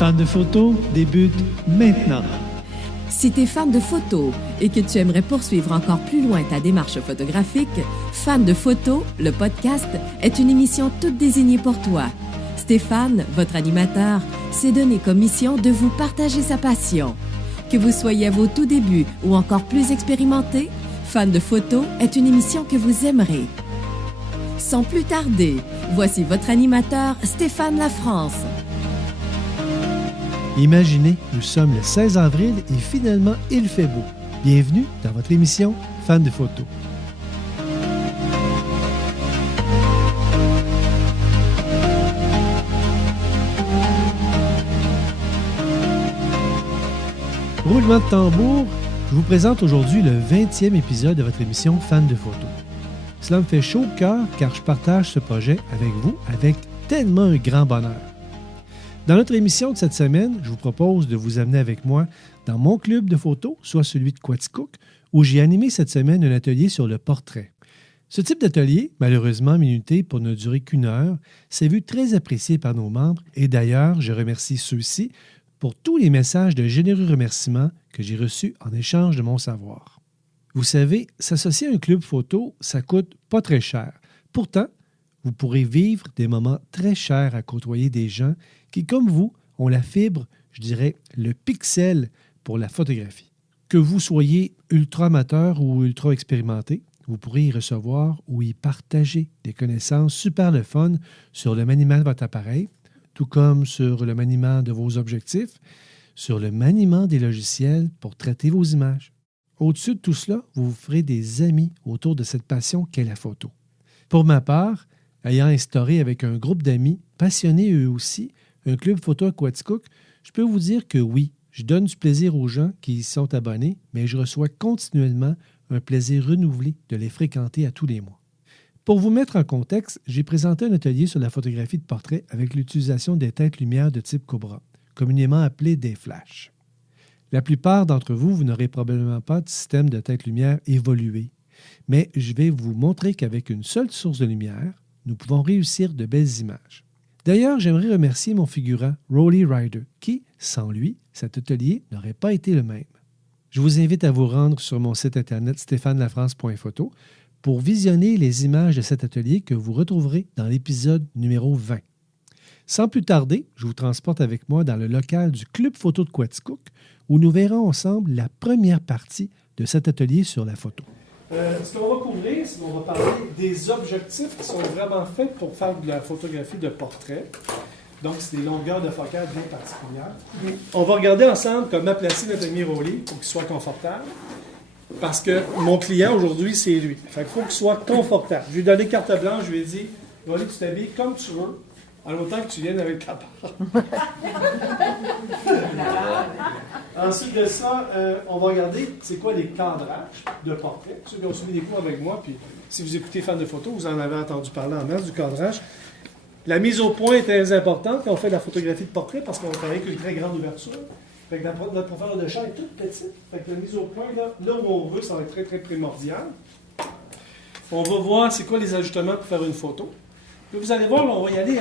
Fan de photo débute maintenant. Si tu es fan de photos et que tu aimerais poursuivre encore plus loin ta démarche photographique, Fan de photos, le podcast, est une émission toute désignée pour toi. Stéphane, votre animateur, s'est donné comme mission de vous partager sa passion. Que vous soyez à vos tout débuts ou encore plus expérimenté, Fan de photos est une émission que vous aimerez. Sans plus tarder, voici votre animateur, Stéphane Lafrance. Imaginez, nous sommes le 16 avril et finalement, il fait beau. Bienvenue dans votre émission Fan de photos. Roulement de tambour, je vous présente aujourd'hui le 20e épisode de votre émission Fan de photos. Cela me fait chaud au cœur car je partage ce projet avec vous avec tellement un grand bonheur. Dans notre émission de cette semaine, je vous propose de vous amener avec moi dans mon club de photos, soit celui de Quaticook, où j'ai animé cette semaine un atelier sur le portrait. Ce type d'atelier, malheureusement minuté pour ne durer qu'une heure, s'est vu très apprécié par nos membres et d'ailleurs, je remercie ceux-ci pour tous les messages de généreux remerciements que j'ai reçus en échange de mon savoir. Vous savez, s'associer à un club photo, ça coûte pas très cher. Pourtant, vous pourrez vivre des moments très chers à côtoyer des gens qui, comme vous, ont la fibre, je dirais, le pixel pour la photographie. Que vous soyez ultra amateur ou ultra expérimenté, vous pourrez y recevoir ou y partager des connaissances super le fun sur le maniement de votre appareil, tout comme sur le maniement de vos objectifs, sur le maniement des logiciels pour traiter vos images. Au-dessus de tout cela, vous vous ferez des amis autour de cette passion qu'est la photo. Pour ma part, ayant instauré avec un groupe d'amis passionnés eux aussi un club photo à Quaticook, je peux vous dire que oui, je donne du plaisir aux gens qui y sont abonnés, mais je reçois continuellement un plaisir renouvelé de les fréquenter à tous les mois. Pour vous mettre en contexte, j'ai présenté un atelier sur la photographie de portrait avec l'utilisation des têtes-lumière de type Cobra, communément appelées des flashs. La plupart d'entre vous, vous n'aurez probablement pas de système de tête-lumière évolué, mais je vais vous montrer qu'avec une seule source de lumière, nous pouvons réussir de belles images. D'ailleurs, j'aimerais remercier mon figurant, Rolly Rider, qui, sans lui, cet atelier n'aurait pas été le même. Je vous invite à vous rendre sur mon site internet stéphanelafrance.photo pour visionner les images de cet atelier que vous retrouverez dans l'épisode numéro 20. Sans plus tarder, je vous transporte avec moi dans le local du Club Photo de Quaticook, où nous verrons ensemble la première partie de cet atelier sur la photo. Ce qu'on va couvrir, c'est qu'on va parler des objectifs qui sont vraiment faits pour faire de la photographie de portrait. Donc, c'est des longueurs de focale bien particulières. On va regarder ensemble comment placer notre ami Rolly pour qu'il soit confortable. Parce que mon client aujourd'hui, c'est lui. Fait qu'il faut qu'il soit confortable. Je lui ai donné carte blanche, je lui ai dit, Rolly, tu t'habilles comme tu veux, en autant que tu viennes avec ta part. Ensuite de ça, on va regarder c'est quoi les cadrages de portrait. Ceux qui ont suivi des cours avec moi, puis si vous écoutez Fan de photos, vous en avez entendu parler en masse du cadrage. La mise au point est très importante quand on fait de la photographie de portrait parce qu'on travaille avec une très grande ouverture. Fait que notre profondeur de champ est toute petite. Fait que la mise au point, là où on veut, ça va être très, très primordial. On va voir c'est quoi les ajustements pour faire une photo. Puis vous allez voir, là, on va y aller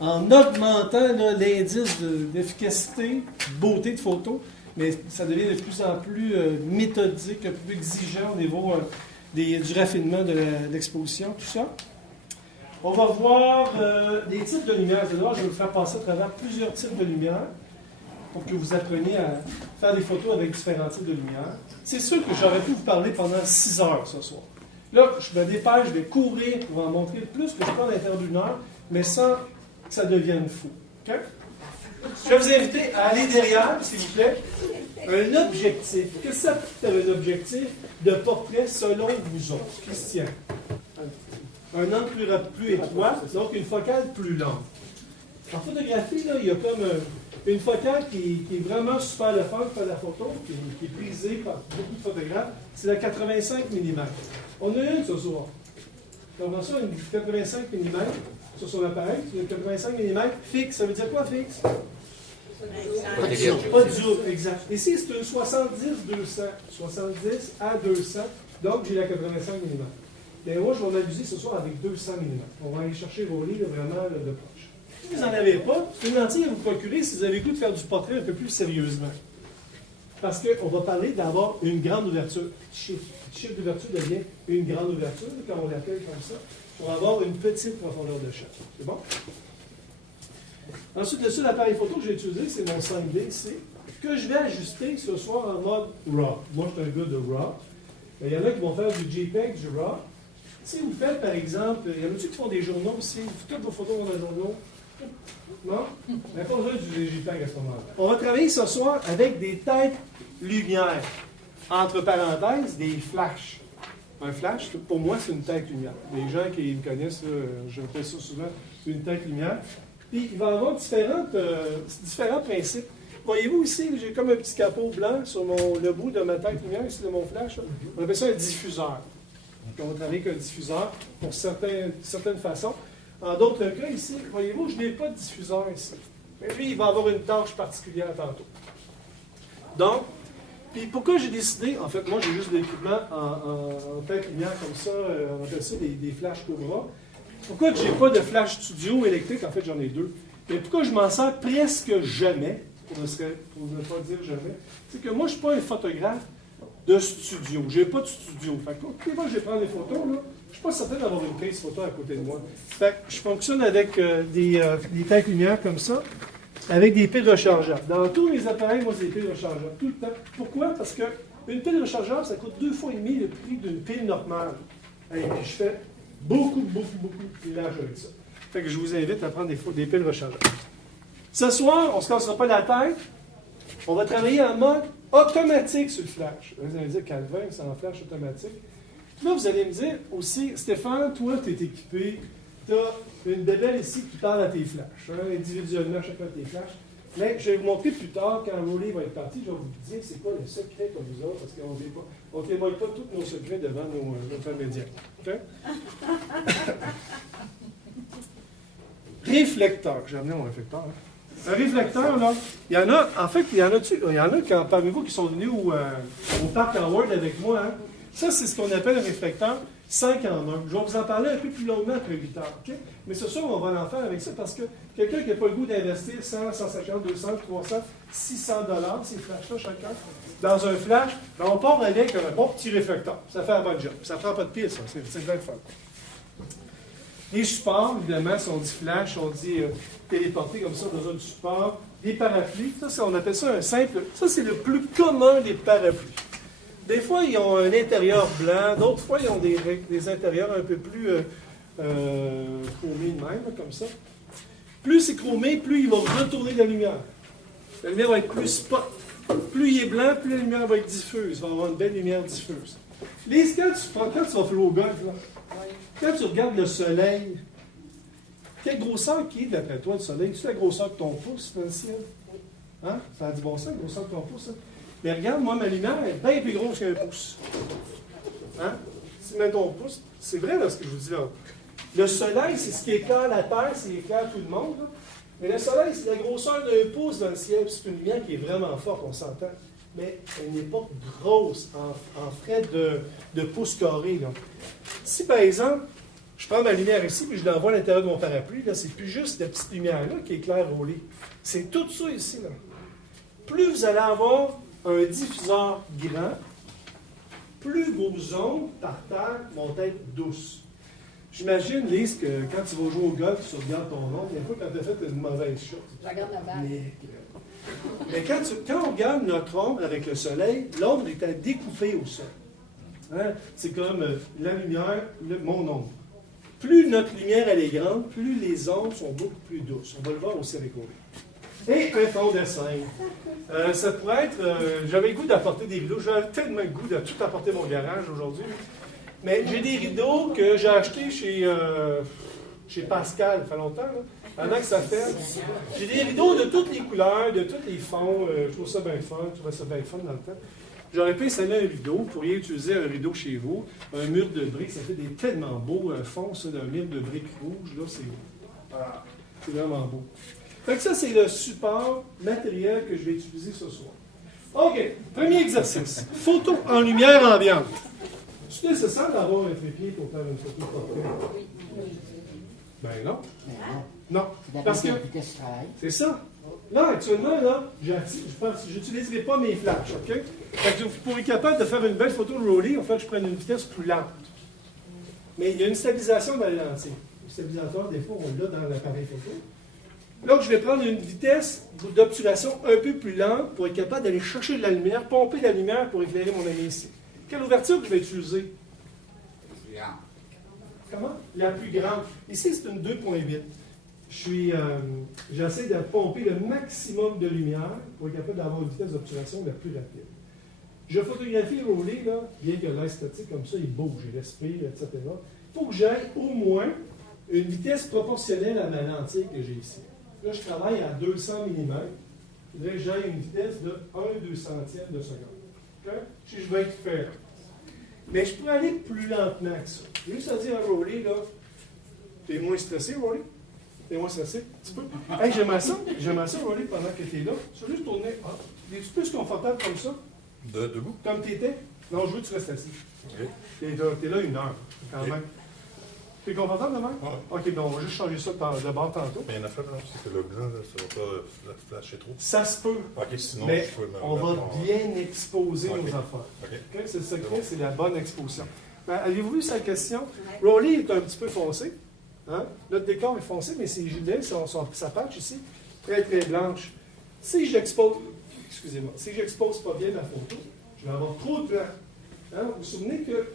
en augmentant l'indice d'efficacité, de beauté de photo, mais ça devient de plus en plus méthodique, un peu plus exigeant au niveau du raffinement de l'exposition, tout ça. On va voir des types de lumière. Je vais vous faire passer à travers plusieurs types de lumière pour que vous appreniez à faire des photos avec différents types de lumière. C'est sûr que j'aurais pu vous parler pendant 6 heures ce soir. Là, je me dépêche, je vais courir pour en montrer le plus que je peux à l'intérieur d'une heure, mais sans que ça devienne fou. Okay? Je vais vous inviter à aller derrière, s'il vous plaît. Un objectif. Qu'est-ce que ça peut faire un objectif de portrait selon vous autres? Christian. Un angle plus étroit, donc une focale plus longue. En photographie, là, il y a comme une focale qui est vraiment super le fun pour faire la photo, qui est prisée par beaucoup de photographes. C'est la 85 mm. On a une ce soir. Donc, on a ça, une 85 mm sur son appareil. C'est une 85 mm fixe. Ça veut dire quoi, fixe? Pas de zoom, exact. Ici, c'est une 70-200. 70 à 200. Donc, j'ai la 85 mm. Mais moi, je vais m'amuser ce soir avec 200 mm. On va aller chercher Rolly vraiment de proche. Si vous en n'en avez pas, c'est une lentille à vous procurer si vous avez le goût de faire du portrait un peu plus sérieusement. Parce qu'on va parler d'avoir une grande ouverture. Chiffre d'ouverture devient une grande ouverture, quand on l'appelle comme ça, pour avoir une petite profondeur de champ. C'est bon? Ensuite, le seul appareil photo que j'ai utilisé, c'est mon 5D ici, que je vais ajuster ce soir en mode RAW. Moi, je suis un gars de RAW. Il y en a qui vont faire du JPEG, du RAW. Si vous faites, par exemple, il y en a qui font des journaux aussi, toutes vos photos dans un journaux. Non? Il n'y a pas besoin d'utiliser JPEG à ce moment-là. On va travailler ce soir avec des têtes lumière. Entre parenthèses, des flashs. Un flash, pour moi, c'est une tête lumière. Les gens qui me connaissent, je fais ça souvent, une tête lumière. Puis, il va y avoir différents principes. Voyez-vous ici, j'ai comme un petit capot blanc sur le bout de ma tête lumière, ici de mon flash. Là. On appelle ça un diffuseur. Donc, on va travailler avec un diffuseur pour certaines façons. En d'autres cas, ici, voyez-vous, je n'ai pas de diffuseur ici. Mais lui, il va avoir une tâche particulière tantôt. Donc, puis pourquoi j'ai décidé, en fait, moi j'ai juste de l'équipement en tête lumière comme ça, on appelle ça des flashs Cobra. Pourquoi je n'ai pas de flash studio électrique, en fait j'en ai deux. Mais pourquoi je m'en sers presque jamais, pour ne pas dire jamais, c'est que moi je ne suis pas un photographe de studio. Je n'ai pas de studio. Fait que toutes les fois que je vais prendre des photos, là, je ne suis pas certain d'avoir une prise photo à côté de moi. Fait que je fonctionne avec des têtes lumière comme ça, avec des piles rechargeables. Dans tous les appareils, moi, c'est des piles rechargeables, tout le temps. Pourquoi? Parce qu'une pile rechargeable, ça coûte 2,5 fois le prix d'une pile normale. Et puis je fais beaucoup de village avec ça. Fait que je vous invite à prendre des piles rechargeables. Ce soir, on ne se cassera pas la tête. On va travailler en mode automatique sur le flash. Vous allez me dire, Calvin, c'est en flash automatique. Là, vous allez me dire aussi, Stéphane, toi, tu es équipé, tu as une bébelle ici qui parle à tes flashs, individuellement chacun de tes flashs. Mais je vais vous montrer plus tard, quand Rolly va être parti, je vais vous dire c'est quoi le secret comme vous autres, parce qu'on ne témoigne pas tous nos secrets devant nos femmes médias. Okay? Réflecteur. J'ai amené mon réflecteur. Un réflecteur, là, il y en a, en fait, il y en a parmi vous qui sont venus au parc Howard avec moi. Hein? Ça, c'est ce qu'on appelle un réflecteur 5 en 1. Je vais vous en parler un peu plus longuement après 8 heures. Okay? Mais ce soir, on va en faire avec ça parce que quelqu'un qui n'a pas le goût d'investir 100, 150, 200, 300, 600 $, ces flashs-là chacun, dans un flash, ben on part avec un bon petit réflecteur. Ça fait un bon job. Ça ne prend pas de pile, ça. C'est bien le fun. Les supports, évidemment, si on dit flash, on dit téléporter comme ça, dans un support. Des parapluies, ça, on appelle ça un simple. Ça, c'est le plus commun des parapluies. Des fois, ils ont un intérieur blanc, d'autres fois, ils ont des intérieurs un peu plus chromés de même, comme ça. Plus c'est chromé, plus il va retourner de la lumière. La lumière va être plus spot. Plus il est blanc, plus la lumière va être diffuse. Il va avoir une belle lumière diffuse. Quand tu vas faire au golf, là, quand tu regardes le soleil, quelle grosseur qui est d'après toi le soleil? C'est la grosseur de ton pouce dans le ciel? Hein? Ça a du bon sens, la grosseur de ton pouce? Hein? Mais regarde, moi, ma lumière est bien plus grosse qu'un pouce. Hein? Si tu mets ton pouce, c'est vrai là, ce que je vous dis là. Le soleil, c'est ce qui éclaire la Terre, c'est ce qui éclaire tout le monde. Là. Mais le soleil, c'est la grosseur d'un pouce dans le ciel. C'est une lumière qui est vraiment forte, on s'entend. Mais elle n'est pas grosse en frais de pouces carrés. Là. Si, par exemple, je prends ma lumière ici et je l'envoie à l'intérieur de mon parapluie, là, c'est plus juste la petite lumière-là qui éclaire au lit. C'est tout ça ici. Là. Plus vous allez avoir un diffuseur grand, plus vos ondes par terre vont être douces. J'imagine, Lise, que quand tu vas jouer au golf, tu regardes ton onde, il y a pas quand tu as fait une mauvaise chose. Je regarde la balle. Mais quand on regarde notre ombre avec le soleil, l'ombre est à découper au sol. Hein? C'est comme la lumière, mon ombre. Plus notre lumière elle est grande, plus les ombres sont beaucoup plus douces. On va le voir aussi avec Ovi. Et un fond de scène. Ça pourrait être... j'avais le goût d'apporter des rideaux. J'avais tellement le goût de tout apporter mon garage aujourd'hui. Mais j'ai des rideaux que j'ai achetés chez Pascal, ça fait longtemps, là, pendant que ça fait. J'ai des rideaux de toutes les couleurs, de tous les fonds. Je trouve ça bien fun. Je trouvais ça bien fun dans le temps. J'aurais pu installer un rideau. Vous pourriez utiliser un rideau chez vous. Un mur de briques, ça fait des tellement beaux fonds, ça, d'un mur de briques rouges. Là, c'est vraiment beau. Fait que ça, c'est le support matériel que je vais utiliser ce soir. OK. Premier exercice. Photo en lumière ambiante. C'est nécessaire d'avoir un trépied pour faire une photo portrait? Ben non. Non. Parce que vitesse de travail. c'est ça. Là, actuellement, là, je n'utiliserai pas mes flashs, OK? Fait que pour être capable de faire une belle photo de Rolly, il faut que je prenne une vitesse plus lente. Mais il y a une stabilisation dans les lentilles. Le stabilisateur, des fois, on l'a dans l'appareil photo. Donc, je vais prendre une vitesse d'obturation un peu plus lente pour être capable d'aller chercher de la lumière, pomper de la lumière pour éclairer mon ami ici. Quelle ouverture que je vais utiliser? Comment? La plus grande. Ici, c'est une 2.8. J'essaie de pomper le maximum de lumière pour être capable d'avoir une vitesse d'obturation la plus rapide. Je photographie Rolly, là, bien que l'air statique comme ça, il bouge, il respire, etc. Il faut que j'aille au moins une vitesse proportionnelle à ma lentille que j'ai ici. Là, je travaille à 200 mm. Il faudrait que j'aille une vitesse de 1/200 de seconde. Okay? Si je veux être ferme. Mais je peux aller plus lentement que ça. Juste à dire à Rolly, là, t'es moins stressé, Rolly? T'es moins stressé? Un petit peu? Hey, j'aimerais ça, Rolly, pendant que t'es là. Je veux juste tourner. Ah, es-tu plus confortable comme ça? Debout? Comme t'étais? Non, je veux que tu restes assis. OK. T'es là 1 heure, quand même. T'es confortable de même? Oui. OK, bon, on va juste changer ça de bord tantôt. Mais il y en a fait, là, si c'est le blanc, là, ça va pas flasher trop. Ça se peut. OK, sinon, Mais je peux me on va bien exposer OK. nos affaires. OK. Okay? C'est le secret, c'est la bonne exposition. Ben, avez-vous vu sa question? Rolly est un petit peu foncé. Hein? Notre décor est foncé, mais ses gilets, sa patch ici, très très blanche. Si j'expose pas bien ma photo, je vais avoir trop de blanc. Hein? Vous vous souvenez que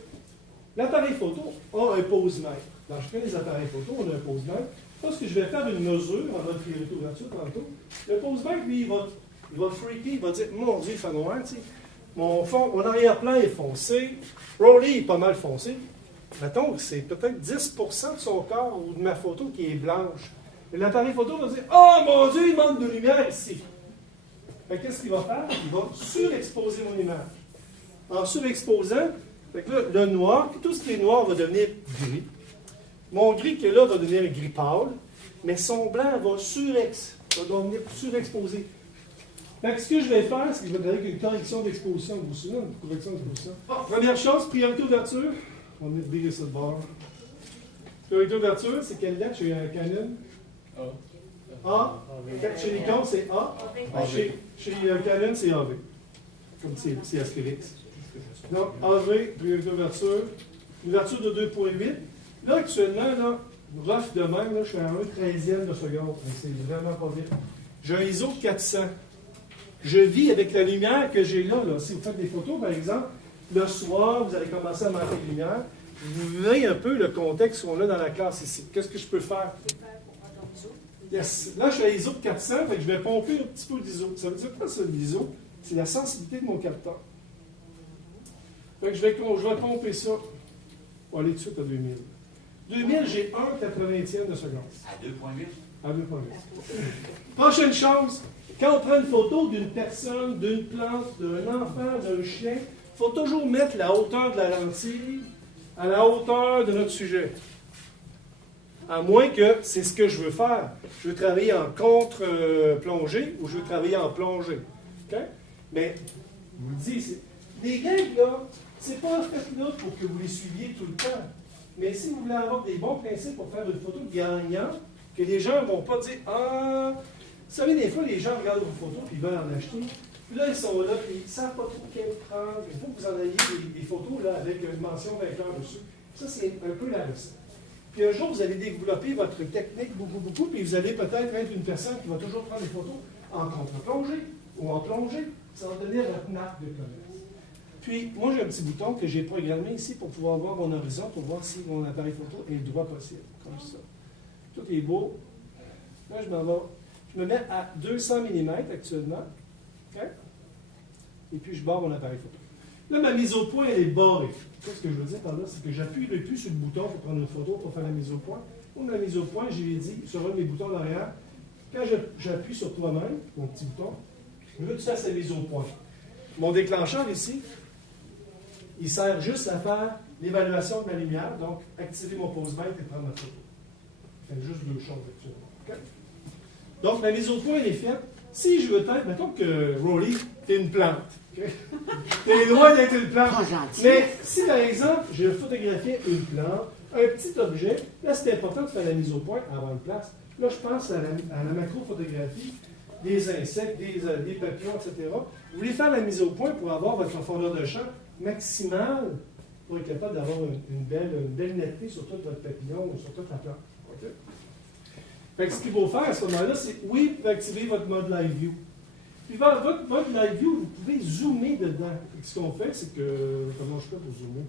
l'appareil photo a un pose-mètre. Dans chacun des appareils photo, on a un pose-mètre. Lorsque je vais faire une mesure, on va faire une ouverture tantôt, le pose-mètre, lui, il va freaker, il va dire, mon Dieu, il fait noir, tu sais. Mon arrière-plan est foncé. Rolly est pas mal foncé. Mettons, c'est peut-être 10% de son corps ou de ma photo qui est blanche. Et l'appareil photo va dire, oh mon Dieu, il manque de lumière ici. Fait qu'est-ce qu'il va faire? Il va surexposer mon image. En surexposant, fait que là, le noir, tout ce qui est noir va devenir gris. Mon gris qui est là va devenir gris pâle, mais son blanc va devenir surexposé. Fait que ce que je vais faire, c'est que je vais donner une correction d'exposition. Vous vous souvenez d'une correction d'exposition? Première chose, priorité ouverture. On va virer ça de bord. Priorité ouverture, c'est quelle lettre chez Canon? A. Chez Nikon, c'est A. Chez Canon, c'est AV. Comme c'est Astérix. Donc, AV, priorité ouverture. Ouverture de 2.8. Là, actuellement, là, rough de même, là, je suis à 1/13e de seconde. C'est vraiment pas vite. J'ai un ISO de 400. Je vis avec la lumière que j'ai là. Si vous faites des photos, par exemple, le soir, vous allez commencer à manquer de lumière. Vous voyez un peu le contexte qu'on a dans la classe ici. Qu'est-ce que je peux faire? Yes. Là, je suis à ISO de 400, fait que je vais pomper un petit peu d'ISO. Ça veut dire quoi, ça, l'ISO? C'est la sensibilité de mon capteur. Fait que je vais pomper ça. On va aller tout de suite à 2000. 2000, j'ai 1/80e de seconde. À 2.8? À 2.8. Prochaine chose, quand on prend une photo d'une personne, d'une plante, d'un enfant, d'un chien, il faut toujours mettre la hauteur de la lentille à la hauteur de notre sujet. À moins que c'est ce que je veux faire. Je veux travailler en contre-plongée ou je veux travailler en plongée. Okay? Mais, je vous le dis, les gags, là, c'est pas fait là pour que vous les suiviez tout le temps. Mais si vous voulez avoir des bons principes pour faire une photo gagnante, que les gens ne vont pas dire, ah, vous savez, des fois, les gens regardent vos photos et ils veulent en acheter. Puis là, ils sont là, puis ils ne savent pas trop quelle prendre. Il faut que vous en ayez des photos là, avec une mention vainqueur dessus. Ça, c'est un peu la recette. Puis un jour, vous allez développer votre technique beaucoup, puis vous allez peut-être être une personne qui va toujours prendre des photos en contre-plongée ou en plongée. Ça va devenir votre marque de commerce. Puis, moi, j'ai un petit bouton que j'ai programmé ici pour pouvoir voir mon horizon, pour voir si mon appareil photo est le droit possible, comme ça. Tout est beau. Là, je me mets à 200 mm actuellement. Okay? Et puis, je barre mon appareil photo. Là, ma mise au point, elle est barrée. Ce que je veux dire par là, c'est que j'appuie le plus sur le bouton pour prendre une photo, pour faire la mise au point. Pour la mise au point, je l'ai dit, sur un de mes boutons d'arrière, quand j'appuie sur toi-même, mon petit bouton, je veux que tu fasses la mise au point. Mon déclencheur ici, il sert juste à faire l'évaluation de ma lumière, donc activer mon pose-mètre et prendre ma photo. Il fait juste deux choses actuellement. Okay? Donc, la mise au point, elle est faite. Si je veux être, mettons que Rolly, t'es une plante. Okay? T'es loin d'être une plante. Mais si, par exemple, je photographiais une plante, un petit objet, là, c'est important de faire la mise au point avant une place. Là, je pense à la macrophotographie, des insectes, des papillons, etc. Vous voulez faire la mise au point pour avoir votre profondeur de champ maximale pour être capable d'avoir une belle netteté sur tout votre papillon ou sur toute la plante. Okay? Fait que ce qu'il faut faire à ce moment-là, c'est, oui, vous pouvez activer votre mode Live View. Puis votre mode Live View, vous pouvez zoomer dedans. Et ce qu'on fait, c'est que... Comment je fais pour zoomer?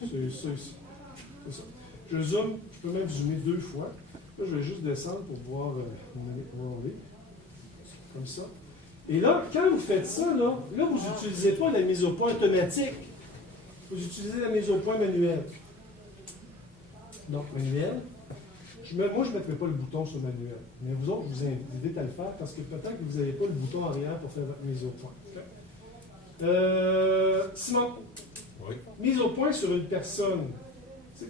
C'est ça ici. C'est ça. Je zoome, je peux même zoomer 2 fois. Là, je vais juste descendre pour voir roller. Comme ça. Et là, quand vous faites ça, là vous n'utilisez pas la mise au point automatique. Vous utilisez la mise au point manuelle. Donc, manuel. Moi, je ne mettrai pas le bouton sur manuel. Mais vous autres, je vous invite à le faire parce que peut-être que vous n'avez pas le bouton arrière pour faire votre mise au point. Simon, Oui. mise au point sur une personne.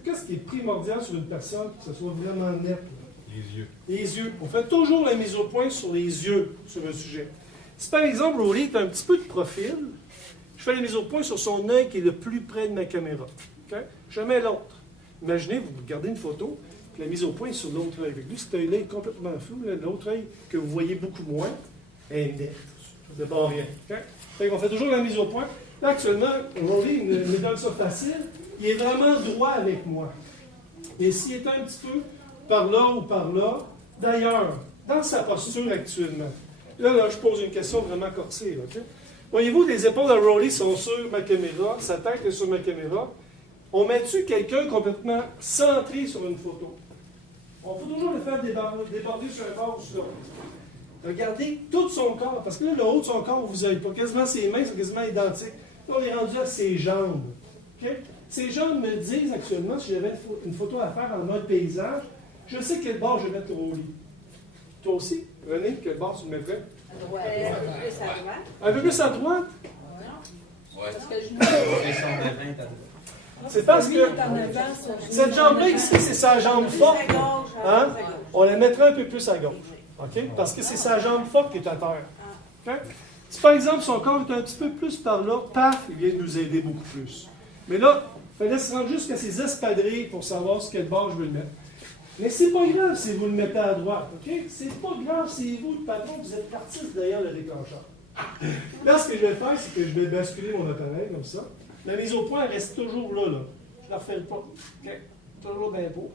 Qu'est-ce qui est primordial sur une personne pour que ce soit vraiment net? Les yeux. Les yeux. On fait toujours la mise au point sur les yeux, sur un sujet. Si par exemple, Rolly est un petit peu de profil, je fais la mise au point sur son œil qui est le plus près de ma caméra. Okay? Je mets l'autre. Imaginez, vous regardez une photo, puis la mise au point est sur l'autre œil. Avec lui, cet œil-là est complètement flou. L'autre œil que vous voyez beaucoup moins est net. De bon rien. Okay? Fait qu'on fait toujours la mise au point. Là, actuellement, Rolly me donne ça facile. Il est vraiment droit avec moi. Et s'il est un petit peu par là ou par là, d'ailleurs, dans sa posture actuellement, là, je pose une question vraiment corsée. Là, okay? Voyez-vous, les épaules de Rolly sont sur ma caméra, sa tête est sur ma caméra. On met-tu quelqu'un complètement centré sur une photo? On peut toujours le faire déborder sur un bord ou sur l'autre. Regardez tout son corps, parce que là, le haut de son corps, vous n'avez pas. Quasiment ses mains sont quasiment identiques. Là, on est rendu à ses jambes. Okay? Ces jambes me disent actuellement, si j'avais une photo à faire en mode paysage, je sais quel bord je vais mettre au lit. Toi aussi, René, quel bord tu le mettrais? Un peu plus à droite. Un peu plus à droite? Oui. Parce que je me C'est parce que cette jambe-là ici, c'est sa jambe forte. Hein? On la mettrait un peu plus à gauche. Okay? Parce que c'est sa jambe forte qui est à terre. Okay? Si par exemple son corps est un petit peu plus par là, paf, il vient de nous aider beaucoup plus. Mais là, il fallait se rendre jusqu'à ses espadrilles pour savoir sur quel bord je veux le mettre. Mais c'est pas grave si vous le mettez à droite, OK? C'est pas grave si vous, le patron, vous êtes l'artiste derrière le déclencheur. Là, ce que je vais faire, c'est que je vais basculer mon appareil comme ça. La mise au point reste toujours là. Je ne la refais pas. OK? Toujours bien beau.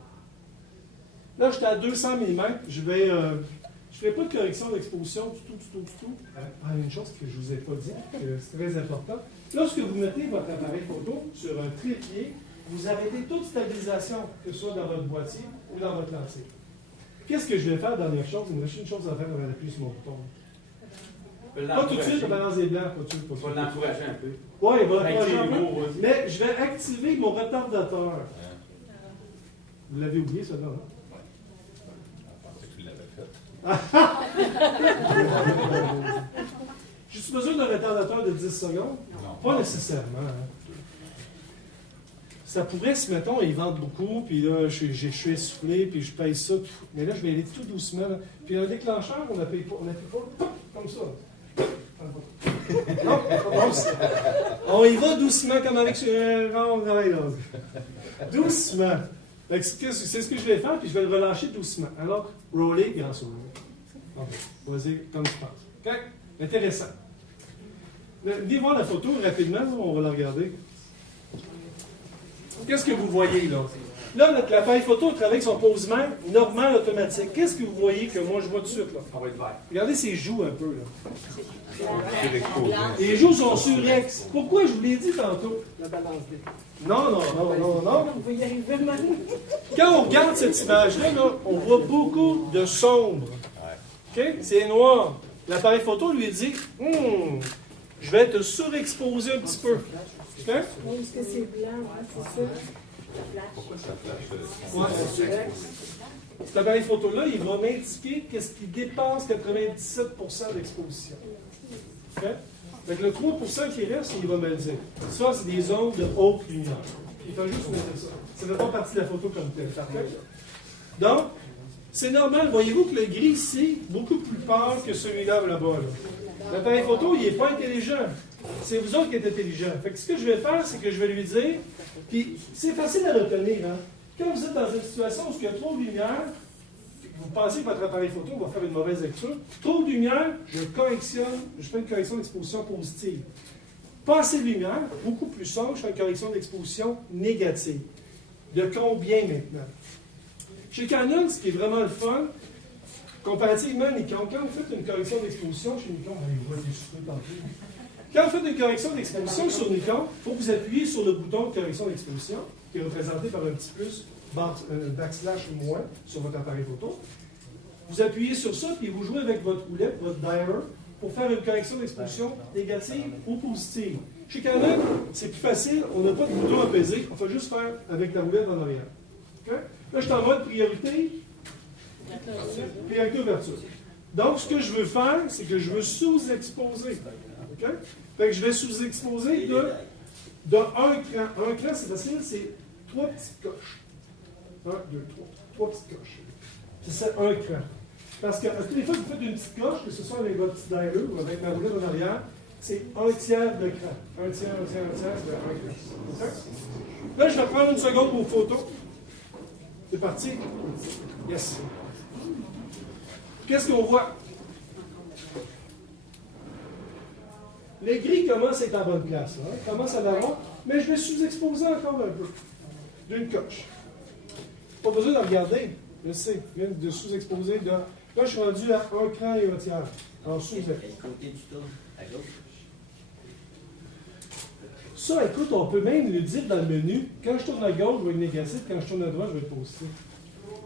Là, j'étais à 200 mm. Je ne ferai pas de correction d'exposition du tout. Une chose que je ne vous ai pas dit, que c'est très important. Lorsque vous mettez votre appareil photo sur un trépied, vous arrêtez toute stabilisation, que ce soit dans votre boîtier ou dans votre lentille. Qu'est-ce que je vais faire, dernière chose? Il me reste une chose à faire avant d'appuyer sur mon bouton. Pas tout de suite, la balance des blancs, pas tout de suite. Il va l'encourager un peu. Oui, il va l'encourager un peu. Mais je vais activer mon retardateur. Vous l'avez oublié, ça, là? Oui. Je pensais que tu l'avais fait. J'ai-tu besoin d'un retardateur de 10 secondes? Non. Pas nécessairement. Hein. Ça pourrait, si mettons, ils vendent beaucoup, puis là, je suis essoufflé, puis je paye ça, mais là, je vais aller tout doucement. Là. Puis un déclencheur, on n'appuie pas comme ça. Non, on y va doucement, comme avec doucement. C'est ce que je vais faire, puis je vais le relâcher doucement. Alors, roller, grand sourire. Okay. Vas-y, comme tu penses. OK? Intéressant. Venez voir la photo rapidement, on va la regarder. Qu'est-ce que vous voyez là? Là, l'appareil photo travaille avec son posement normal automatique. Qu'est-ce que vous voyez que moi je vois tout de suite là? On va être vert. Regardez ses joues un peu là. Les joues sont surex. Pourquoi je vous l'ai dit tantôt? La balance D. Non. Vous y arrivez maintenant. Quand on regarde cette image-là, on voit beaucoup de sombre. Okay? C'est noir. L'appareil photo lui dit je vais te surexposer un petit peu. Okay? Oui, parce que c'est blanc, c'est ça. Pourquoi ça flash? Ouais. Cet appareil photo-là, il va m'indiquer qu'est-ce qui dépasse 97% d'exposition. Okay? Donc le 3% qui reste, il va me le dire. Ça, c'est des ondes de haute lumière. Il faut juste mettre ça. Ça ne fait pas partie de la photo comme telle. Donc, c'est normal. Voyez-vous que le gris ici, beaucoup plus pâle que celui-là là-bas. Là. L'appareil photo, il n'est pas intelligent. C'est vous autres qui êtes intelligents. Fait que ce que je vais faire, c'est que je vais lui dire, puis c'est facile à retenir, hein? Quand vous êtes dans une situation où il y a trop de lumière, vous pensez que votre appareil photo va faire une mauvaise lecture. Trop de lumière, je fais une correction d'exposition positive. Pas assez de lumière, beaucoup plus sombre, je fais une correction d'exposition négative. De combien maintenant? Chez Canon, ce qui est vraiment le fun, comparativement à Nikon, quand vous faites une correction d'exposition chez Nikon, vous voyez tantôt. Quand vous faites une correction d'exposition sur Nikon, il faut que vous appuyez sur le bouton de correction d'exposition, qui est représenté par un petit plus, backslash ou moins, sur votre appareil photo. Vous appuyez sur ça, puis vous jouez avec votre roulette, votre dialer, pour faire une correction d'exposition négative ou positive. Chez Canon, c'est plus facile, on n'a pas de bouton à peser, on fait juste faire avec la roulette en arrière. Okay? Là, je suis en mode priorité, priorité ouverture. Donc, ce que je veux faire, c'est que je veux sous-exposer. Okay? Fait que je vais sous-exposer de 1 cran. 1 cran, c'est facile, c'est 3 petites coches. 1, 2, 3. 3 petites coches. C'est ça, 1 cran. Parce que toutes les fois que vous faites une petite coche, que ce soit avec votre petit dialer ou avec ma roulette en arrière, c'est 1 tiers de cran. 1 tiers, 1 tiers, 1 tiers, c'est 1 cran. Okay? Là, je vais prendre une seconde pour photo. C'est parti. Yes. Qu'est-ce qu'on voit? Le gris commence à être en bonne place. Hein? Commence à l'avoir, mais je vais sous-exposer encore un peu. D'une coche. Pas besoin de regarder. Je sais. Je viens de sous-exposer. Là, je suis rendu à 1 cran et 1 tiers. En sous-exposition. Ça, écoute, on peut même le dire dans le menu. Quand je tourne à gauche, je vais être négatif. Quand je tourne à droite, je vais être positif.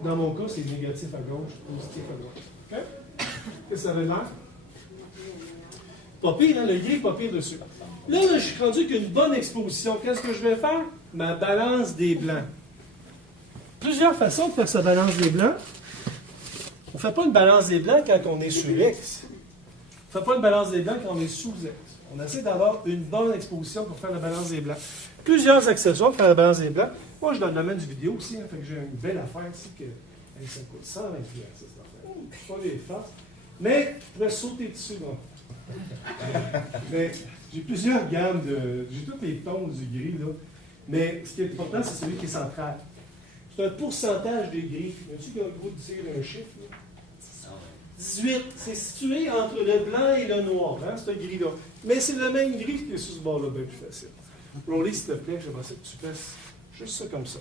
Dans mon cas, c'est négatif à gauche, positif à droite. OK? Qu'est-ce que ça avait l'air? Pas pire, hein? Le gris, pas pire dessus. Là, je suis rendu avec une bonne exposition. Qu'est-ce que je vais faire? Ma balance des blancs. Plusieurs façons de faire sa balance des blancs. On ne fait pas une balance des blancs quand on est sur X. On ne fait pas une balance des blancs quand on est sous X. On essaie d'avoir une bonne exposition pour faire la balance des blancs. Plusieurs accessoires pour faire la balance des blancs. Moi, je suis dans le domaine du vidéo aussi, hein, fait que j'ai une belle affaire ici que ça coûte 120 $, cette affaire. Pas les faces. Mais je pourrais sauter dessus, moi. Mais j'ai plusieurs gammes de. J'ai tous les tons du gris, là. Mais ce qui est important, c'est celui qui est central. C'est un pourcentage de gris. As-tu qu'un gros dire un chiffre, là? 18. C'est situé entre le blanc et le noir, hein, ce gris-là. Mais c'est le même gris qui est sur ce bord-là, bien plus facile. Rolly, s'il te plaît, j'aimerais ça que tu fasses juste ça comme ça.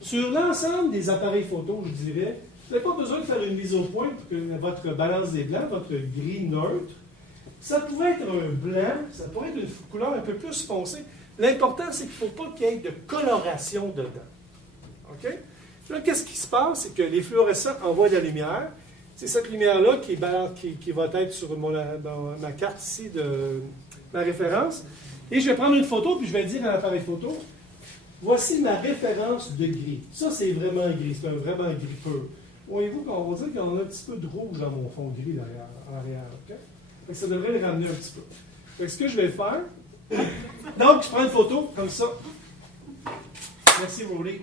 Sur l'ensemble des appareils photo, je dirais, vous n'avez pas besoin de faire une mise au point pour que votre balance des blancs, votre gris neutre, ça pourrait être un blanc, ça pourrait être une couleur un peu plus foncée. L'important, c'est qu'il ne faut pas qu'il y ait de coloration dedans. OK? Là, qu'est-ce qui se passe? C'est que les fluorescents envoient de la lumière. C'est cette lumière-là qui va être sur ma carte ici de ma référence. Et je vais prendre une photo, puis je vais dire à l'appareil photo, voici ma référence de gris. Ça, c'est vraiment gris. C'est un vraiment gris pur. Voyez-vous qu'on va dire qu'on a un petit peu de rouge dans mon fond gris derrière, en arrière. Okay? Fait que ça devrait le ramener un petit peu. Fait que ce que je vais faire, donc je prends une photo comme ça. Merci, Rolly.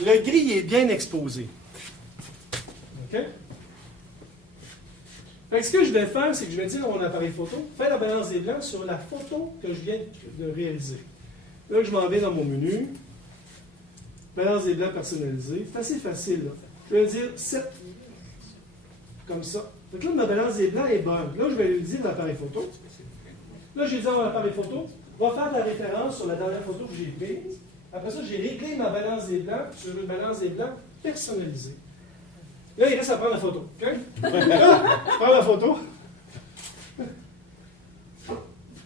Le gris est bien exposé. OK? Fait que ce que je vais faire, c'est que je vais dire à mon appareil photo, fais la balance des blancs sur la photo que je viens de réaliser. Là, je m'en vais dans mon menu. Balance des blancs personnalisée. C'est assez facile, là. Je vais dire 7. Comme ça. Donc là, ma balance des blancs est bonne. Là, je vais lui dire à l'appareil photo. Là, j'ai dit à mon appareil photo, va faire la référence sur la dernière photo que j'ai prise. Après ça, j'ai réglé ma balance des blancs sur une balance des blancs personnalisée. Là, il reste à prendre la photo. OK? Là, je prends la photo.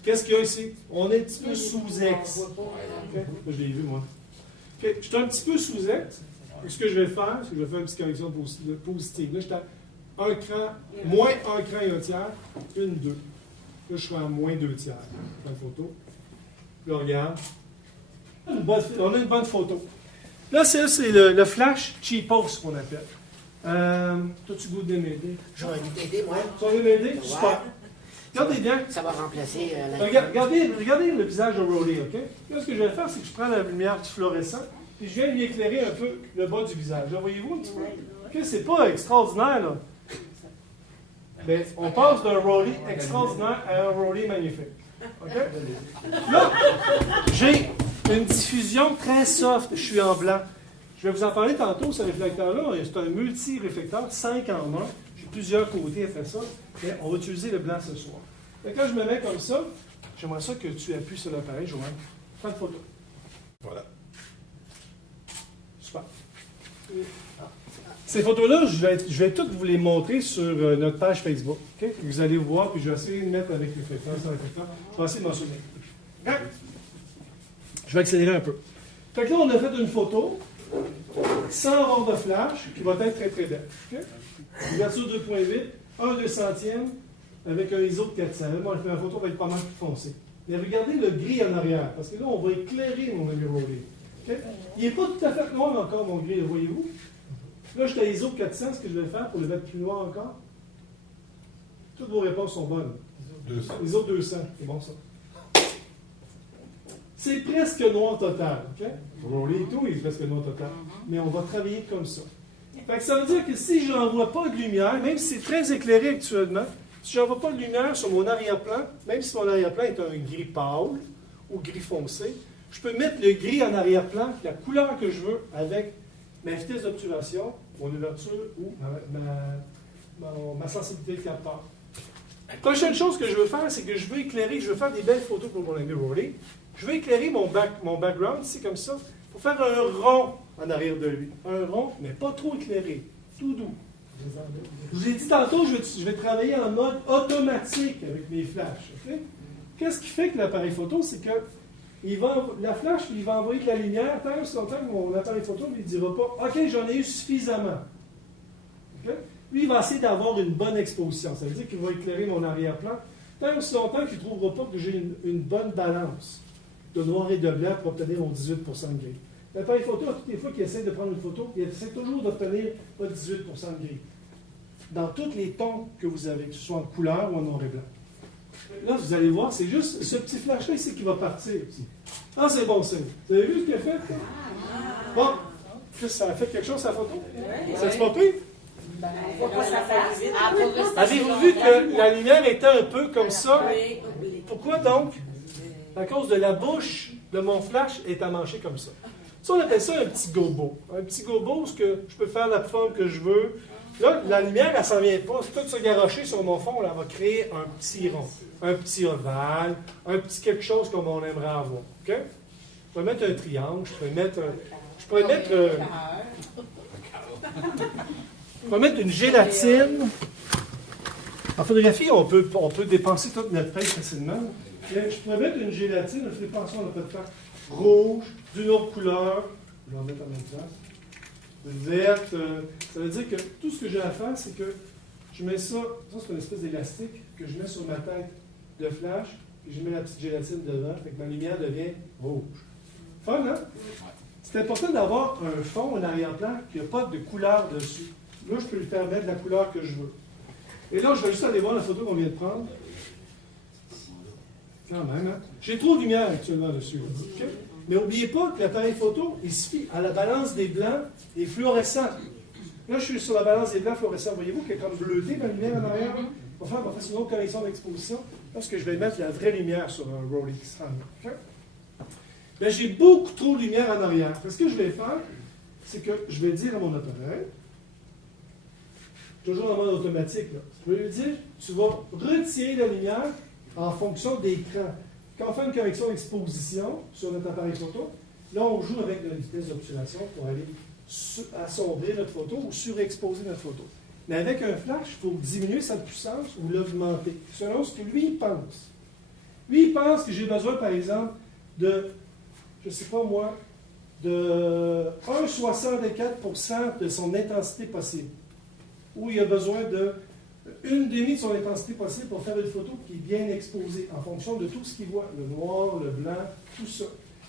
Qu'est-ce qu'il y a ici? On est un petit peu sous-X. Okay? Je l'ai vu, moi. Okay. Je suis un petit peu sous-X. Ce que je vais faire, c'est que je vais faire une petite correction positive. Là, je suis à un cran, moins un cran et un tiers, une, 2. Là, je suis à moins 2 tiers. Je prends la photo. Là, regarde. On a une bonne photo. Là, c'est le flash cheapos qu'on appelle. T'as-tu goût de m'aider? J'aurais goût d'aider, moi. Tu vas m'aider? Super. Regardez bien. Ça va remplacer la... Regardez le visage de Rolly, OK? Là, ce que je vais faire, c'est que je prends la lumière du fluorescent et je viens lui éclairer un peu le bas du visage. Là, voyez-vous un petit peu? OK, c'est pas extraordinaire, là. Mais on passe d'un Rolly extraordinaire à un Rolly magnifique. OK? Là, j'ai une diffusion très soft. Je suis en blanc. Je vais vous en parler tantôt, ce réflecteur-là. C'est un multi-réflecteur, 5 en 1. J'ai plusieurs côtés à faire ça, mais on va utiliser le blanc ce soir. Et quand je me mets comme ça, j'aimerais ça que tu appuies sur l'appareil, Joanne. Prends une photo. Voilà. Super. Ces photos-là, je vais toutes vous les montrer sur notre page Facebook. Okay? Vous allez voir, puis je vais essayer de mettre avec le réflecteur, sans réflecteur. Je vais essayer de m'en souvenir. Okay? Je vais accélérer un peu. Fait que là, on a fait une photo sans avoir de flash, qui va être très très belle. Okay? Ouverture 2.8, 1/200e, avec un ISO de 400. Là, moi, je fais une photo avec pas mal plus foncé. Mais regardez le gris en arrière, parce que là, on va éclairer mon ami Rolly. Okay? Il n'est pas tout à fait noir encore, mon gris, voyez-vous? Là, je suis à ISO 400, ce que je vais faire pour le mettre plus noir encore. Toutes vos réponses sont bonnes. 200. ISO 200, c'est bon ça. C'est presque noir total. Okay? Rolly et tout, il est presque noir total. Mais on va travailler comme ça. Fait que ça veut dire que si je n'envoie pas de lumière, même si c'est très éclairé actuellement, si je n'envoie pas de lumière sur mon arrière-plan, même si mon arrière-plan est un gris pâle ou gris foncé, je peux mettre le gris en arrière-plan, la couleur que je veux, avec ma vitesse d'obturation, mon ouverture ou ma sensibilité de capteur. La prochaine chose que je veux faire, c'est que je veux éclairer, je veux faire des belles photos pour mon ami Rolly. Je veux éclairer mon background ici comme ça, pour faire un rond en arrière de lui. Un rond, mais pas trop éclairé, tout doux. Je vous ai dit tantôt, je vais travailler en mode automatique avec mes flashs. Okay? Qu'est-ce qui fait que l'appareil photo, c'est que la flash, il va envoyer de la lumière tant aussi longtemps que mon appareil photo ne lui dira pas « OK, j'en ai eu suffisamment. Okay? » Lui, il va essayer d'avoir une bonne exposition. Ça veut dire qu'il va éclairer mon arrière-plan tant aussi longtemps qu'il ne trouvera pas que j'ai une bonne balance de noir et de blanc pour obtenir mon 18% de gris. L'appareil photo, toutes les fois qu'il essaie de prendre une photo, il essaie toujours d'obtenir pas 18% de gris. Dans tous les tons que vous avez, que ce soit en couleur ou en noir et blanc. Là, vous allez voir, c'est juste ce petit flash-là ici qui va partir. Ici. Ah, c'est bon signe. Vous avez vu ce qu'il a fait? Bon, ça a fait quelque chose, sa photo? Ça se popé? Avez-vous vu que la lumière était un peu comme ça? Pourquoi donc? À cause de la bouche de mon flash est amanchée comme ça. Ça, on appelle ça un petit gobo. Un petit gobo, ce que je peux faire la forme que je veux. Là, la lumière, elle ne s'en vient pas. Tout se garocher sur mon fond, là, elle va créer un petit rond, un petit ovale, un petit quelque chose comme on aimerait avoir. Okay? Je peux mettre un triangle, je peux mettre une gélatine. En photographie, on peut dépenser toute notre paye facilement. Je pourrais mettre une gélatine, je fais penser, on a peut faire rouge, d'une autre couleur, je vais en mettre en même place, verte. Ça veut dire que tout ce que j'ai à faire, c'est que je mets ça c'est une espèce d'élastique que je mets sur ma tête de flash, puis je mets la petite gélatine devant, fait que ma lumière devient rouge. Fun, hein? C'est important d'avoir un fond, un arrière-plan, qui n'a pas de couleur dessus. Là, je peux lui faire mettre la couleur que je veux. Et là, je vais juste aller voir la photo qu'on vient de prendre. Quand même, hein? J'ai trop de lumière actuellement dessus. Okay? Mais n'oubliez pas que l'appareil photo, il se fie à la balance des blancs et fluorescents. Là, je suis sur la balance des blancs fluorescents. Voyez-vous qu'il y a comme bleuté ma lumière en arrière? On va faire une autre correction d'exposition parce que je vais mettre la vraie lumière sur un Rolly qui sera là. Okay? Mais j'ai beaucoup trop de lumière en arrière. Ce que je vais faire, c'est que je vais dire à mon appareil, toujours en mode automatique, là, je vais lui dire, tu vas retirer la lumière en fonction de l'écran. Quand on fait une correction d'exposition sur notre appareil photo, là, on joue avec la vitesse d'obturation pour aller assombrir notre photo ou surexposer notre photo. Mais avec un flash, il faut diminuer sa puissance ou l'augmenter, selon ce que lui, il pense. Lui, il pense que j'ai besoin, par exemple, de, je ne sais pas moi, de 1,64% de son intensité possible. Ou il a besoin de 1/2 de son intensité possible pour faire une photo qui est bien exposée en fonction de tout ce qu'il voit, le noir, le blanc, tout ça.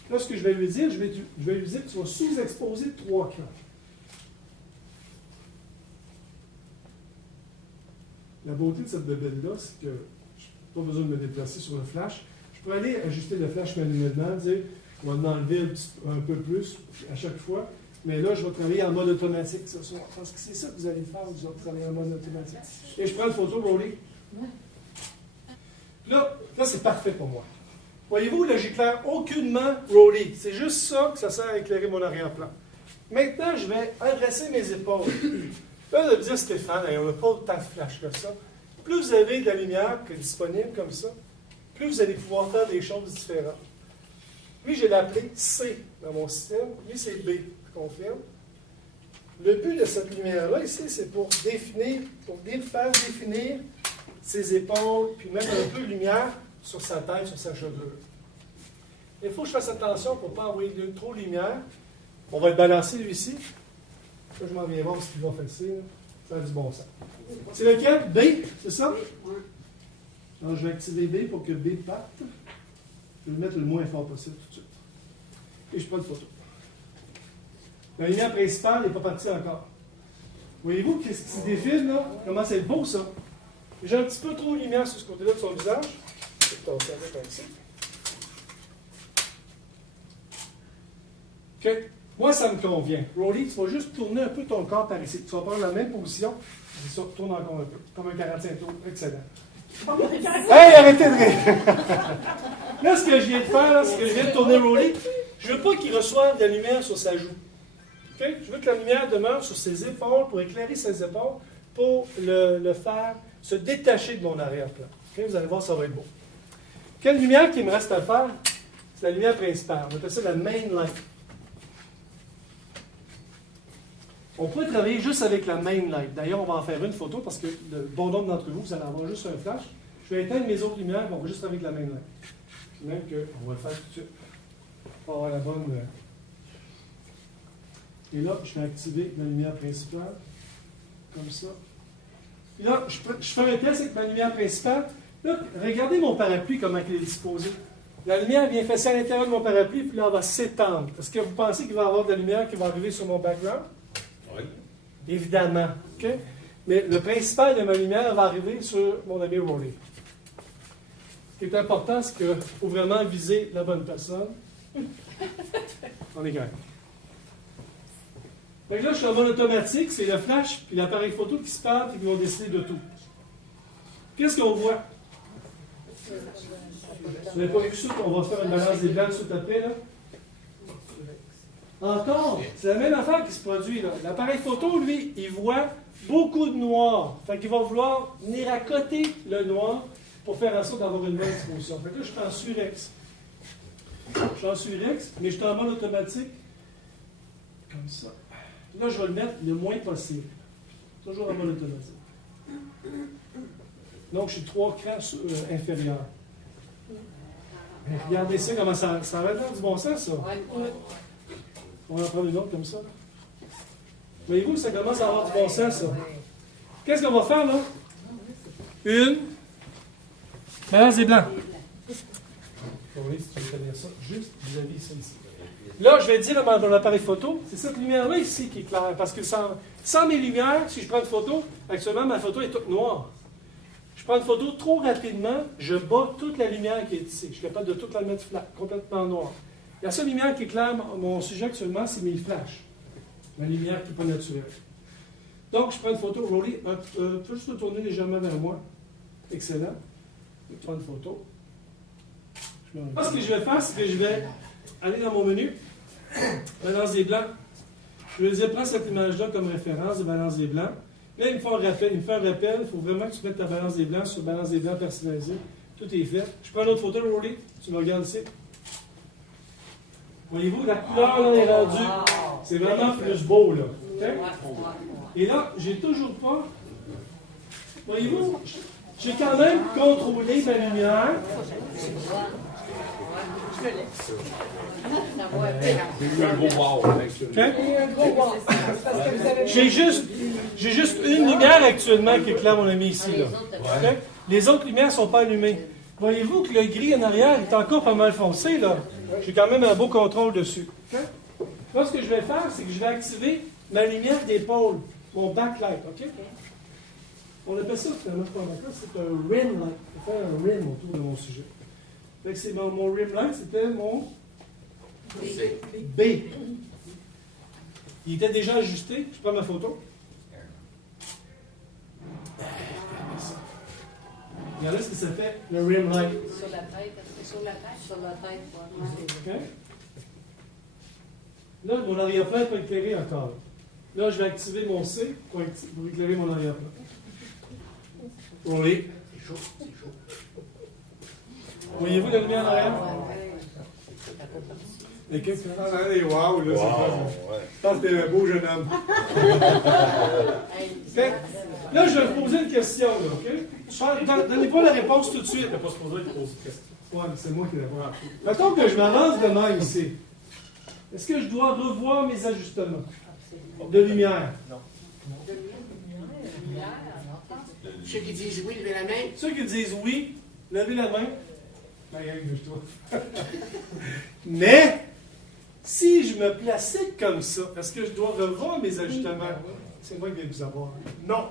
Là, ce que je vais lui dire, je vais lui dire que tu vas sous-exposer 3 crans. La beauté de cette bébelle-là, c'est que je n'ai pas besoin de me déplacer sur le flash. Je peux aller ajuster le flash manuellement, dire on va en enlever un peu plus à chaque fois. Mais là, je vais travailler en mode automatique ce soir. Parce que c'est ça que vous allez faire, vous allez travailler en mode automatique. Et je prends une photo, Rolly. Là, c'est parfait pour moi. Voyez-vous, là, j'éclaire aucunement Rolly. C'est juste ça que ça sert à éclairer mon arrière-plan. Maintenant, je vais adresser mes épaules. Là, de me dire, Stéphane, on n'a pas tant de flash que ça. Plus vous avez de la lumière qui est disponible comme ça, plus vous allez pouvoir faire des choses différentes. Lui, je l'ai appelé C dans mon système. Lui, c'est B, je confirme. Le but de cette lumière-là, ici, c'est pour définir, faire définir ses épaules, puis mettre un peu de lumière sur sa tête, sur sa chevelure. Il faut que je fasse attention pour ne pas envoyer trop de lumière. On va le balancer, lui, ici. Là, je m'en viens voir ce qu'il va faire ici. Ça a du bon sens. C'est lequel? B, c'est ça? Alors, je vais activer B pour que B parte. Je vais le mettre le moins fort possible tout de suite. Et je prends une photo. La lumière principale n'est pas partie encore. Voyez-vous qu'est-ce qui se défile, là? Comment c'est beau, ça? J'ai un petit peu trop de lumière sur ce côté-là de son visage. Je vais tasser avec comme ça. OK. Moi, ça me convient. Rolly, tu vas juste tourner un peu ton corps par ici. Tu vas prendre la même position. Et ça tourne encore un peu. Comme un 45 tours. Excellent. Hey, arrêtez de rire! Là, ce que je viens de faire, là, c'est que je viens de tourner Rolly. Je ne veux pas qu'il reçoive de la lumière sur sa joue. Okay? Je veux que la lumière demeure sur ses épaules pour éclairer ses épaules, pour le faire se détacher de mon arrière-plan. Okay? Vous allez voir, ça va être beau. Quelle lumière qu'il me reste à faire? C'est la lumière principale. On appelle ça la main light. On pourrait travailler juste avec la main light. D'ailleurs, on va en faire une photo parce que le bon nombre d'entre vous, vous allez avoir juste un flash. Je vais éteindre mes autres lumières et on va juste avec la main light. Puis même qu'on va le faire tout de suite pour avoir la bonne. Et là, je vais activer ma lumière principale. Comme ça. Puis là, je fais un test avec ma lumière principale. Là, regardez mon parapluie, comment il est disposé. La lumière vient passer à l'intérieur de mon parapluie, puis là, elle va s'étendre. Est-ce que vous pensez qu'il va y avoir de la lumière qui va arriver sur mon background? Oui. Évidemment. Okay? Mais le principal de ma lumière va arriver sur mon ami Rolly. Ce qui est important, c'est qu'il faut vraiment viser la bonne personne. On est correct. Fait que là, je suis en mode automatique, c'est le flash puis l'appareil photo qui se parlent et qui vont décider de tout. Qu'est-ce qu'on voit? Vous n'avez pas vu ça qu'on va faire une balance des blancs tout après, là? Encore, c'est la même affaire qui se produit, là. L'appareil photo, lui, il voit beaucoup de noir. Fait qu'il va vouloir venir à côté le noir pour faire en sorte d'avoir une bonne exposition. Fait que là, je suis en surex. Je suis en surex, mais je suis en mode automatique. Comme ça. Là, je vais le mettre le moins possible. Toujours en mode automatique. Donc, je suis 3 crans inférieurs. Regardez ça, comment ça va être du bon sens, ça. On va en prendre une autre comme ça. Voyez-vous, ça commence à avoir du bon sens, ça. Qu'est-ce qu'on va faire, là? Une. Balance des blancs. Oui, si tu veux tenir ça, juste vis-à-vis ça ici. Là, je vais dire dans l'appareil photo, c'est cette lumière-là ici qui est claire. Parce que sans mes lumières, si je prends une photo, actuellement, ma photo est toute noire. Je prends une photo trop rapidement, je bats toute la lumière qui est ici. Je suis capable de toute la mettre flat, complètement noire. La seule lumière qui éclaire mon sujet actuellement, c'est mes flashs. La lumière qui n'est pas naturelle. Donc, je prends une photo. Rolly, tu peux juste te tourner légèrement vers moi. Excellent. Je prends une photo. Là, ce que je vais faire, c'est que je vais aller dans mon menu, balance des blancs. Je vais dire, prends cette image-là comme référence de balance des blancs. Là, il me fait un rappel. Il faut vraiment que tu mettes ta balance des blancs sur balance des blancs personnalisée. Tout est fait. Je prends une autre photo, Rolly. Tu me regardes ici. Voyez-vous, la couleur là, est rendue. C'est vraiment plus beau, là. Okay? Et là, j'ai toujours pas. Voyez-vous, j'ai quand même contrôlé ma lumière. J'ai eu un gros wow avec ça. Okay? J'ai juste une lumière actuellement qui éclaire mon ami ici. Là. Okay? Les autres lumières ne sont pas allumées. Voyez-vous que le gris en arrière est encore pas mal foncé, là. J'ai quand même un beau contrôle dessus. Okay? Là, ce que je vais faire, c'est que je vais activer ma lumière d'épaule, mon backlight. OK? On appelle ça, finalement, c'est un rim light. Je vais faire un rim autour de mon sujet. Fait que c'est mon rim light, c'était mon B. Il était déjà ajusté. Je prends ma photo. Regardez ce que ça fait, le rim light. Sur la tête, sur la tête. Sur la tête, Okay. Là, mon arrière-plan n'est pas éclairé encore. Là, je vais activer mon C pour éclairer mon arrière-plan. Oui. C'est chaud, c'est chaud. Voyez-vous la lumière en arrière? Mais qu'est-ce que tu fais? Allez, wow, là, c'est pas. Je pense que t'es un beau jeune homme. Là, je vais vous poser une question, là, OK? Donnez pas la réponse tout de suite. Je pas supposé te poser une question. Ouais, mais c'est moi qui l'ai pas. Mettons que je m'avance de même ici. Est-ce que je dois revoir mes ajustements de lumière? Non. Ceux qui disent oui, levez la main. Ceux qui disent oui, levez la main. toi. Mais, si je me plaçais comme ça, est-ce que je dois revoir mes ajustements? C'est moi qui vais vous savoir. Non.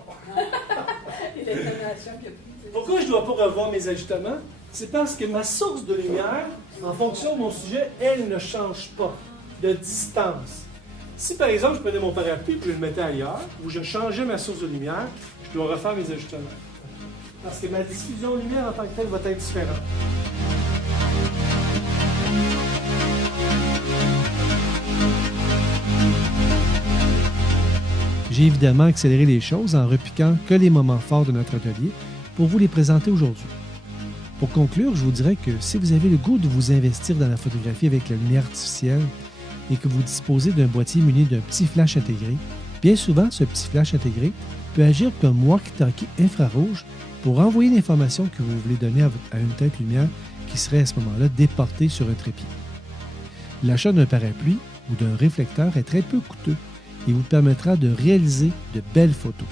Pourquoi je ne dois pas revoir mes ajustements? C'est parce que ma source de lumière, en fonction de mon sujet, elle ne change pas de distance. Si par exemple je prenais mon parapluie et je le mettais ailleurs, ou je changeais ma source de lumière, je dois refaire mes ajustements. Parce que ma diffusion de lumière en tant que telle va être différente. J'ai évidemment accéléré les choses en repiquant que les moments forts de notre atelier pour vous les présenter aujourd'hui. Pour conclure, je vous dirais que si vous avez le goût de vous investir dans la photographie avec la lumière artificielle et que vous disposez d'un boîtier muni d'un petit flash intégré, bien souvent, ce petit flash intégré peut agir comme walkie-talkie infrarouge pour envoyer l'information que vous voulez donner à une tête lumière qui serait à ce moment-là déportée sur un trépied. L'achat d'un parapluie ou d'un réflecteur est très peu coûteux et vous permettra de réaliser de belles photos.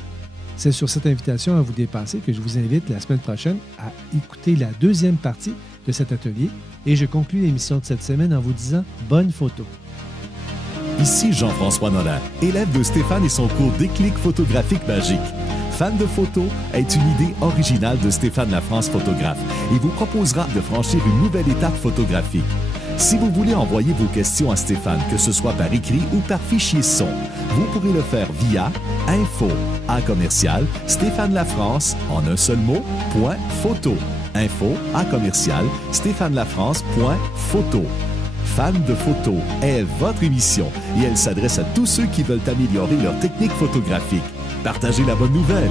C'est sur cette invitation à vous dépasser que je vous invite la semaine prochaine à écouter la deuxième partie de cet atelier et je conclus l'émission de cette semaine en vous disant bonne photo. Ici Jean-François Nolan, élève de Stéphane et son cours Déclic photographique magique. Fan de photo est une idée originale de Stéphane Lafrance, photographe, et vous proposera de franchir une nouvelle étape photographique. Si vous voulez envoyer vos questions à Stéphane, que ce soit par écrit ou par fichier son, vous pourrez le faire via info@Stéphane-Lafrance, en un seul mot, .photo. info@Stéphane-Lafrance.photo. Fan de photo est votre émission et elle s'adresse à tous ceux qui veulent améliorer leur technique photographique. Partagez la bonne nouvelle.